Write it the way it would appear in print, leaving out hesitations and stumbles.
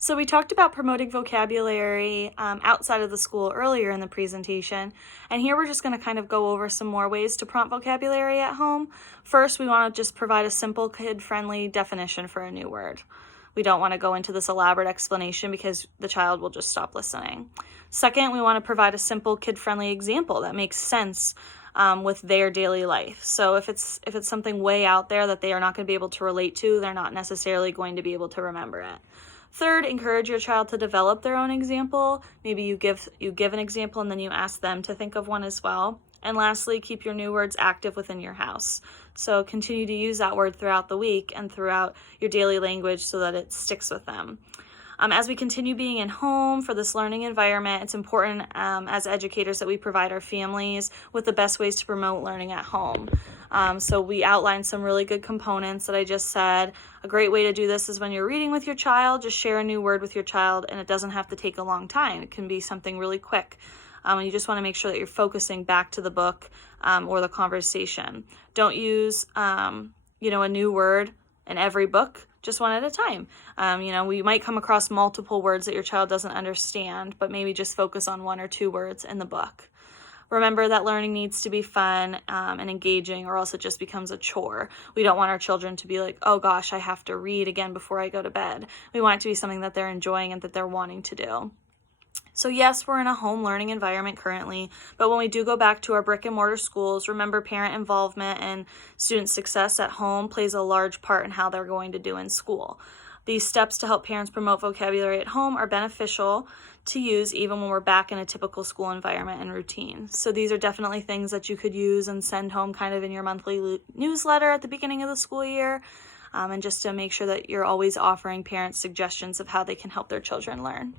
So we talked about promoting vocabulary outside of the school earlier in the presentation, and here we're just going to kind of go over some more ways to prompt vocabulary at home. First, we want to just provide a simple kid-friendly definition for a new word. We don't want to go into this elaborate explanation because the child will just stop listening. Second, we want to provide a simple kid-friendly example that makes sense with their daily life. So if it's something way out there that they are not going to be able to relate to, they're not necessarily going to be able to remember it. Third, encourage your child to develop their own example. Maybe you give an example and then you ask them to think of one as well. And lastly, keep your new words active within your house. So continue to use that word throughout the week and throughout your daily language so that it sticks with them. As we continue being in home for this learning environment, it's important as educators that we provide our families with the best ways to promote learning at home. So we outlined some really good components that I just said. A great way to do this is when you're reading with your child, just share a new word with your child, and it doesn't have to take a long time. It can be something really quick. And you just want to make sure that you're focusing back to the book or the conversation. Don't use, a new word in every book, just one at a time. We might come across multiple words that your child doesn't understand, but maybe just focus on one or two words in the book. Remember that learning needs to be fun and engaging, or else it just becomes a chore. We don't want our children to be like, oh gosh, I have to read again before I go to bed. We want it to be something that they're enjoying and that they're wanting to do. So yes, we're in a home learning environment currently, but when we do go back to our brick and mortar schools, remember parent involvement and student success at home plays a large part in how they're going to do in school. These steps to help parents promote vocabulary at home are beneficial to use even when we're back in a typical school environment and routine. So these are definitely things that you could use and send home kind of in your monthly newsletter at the beginning of the school year, and just to make sure that you're always offering parents suggestions of how they can help their children learn.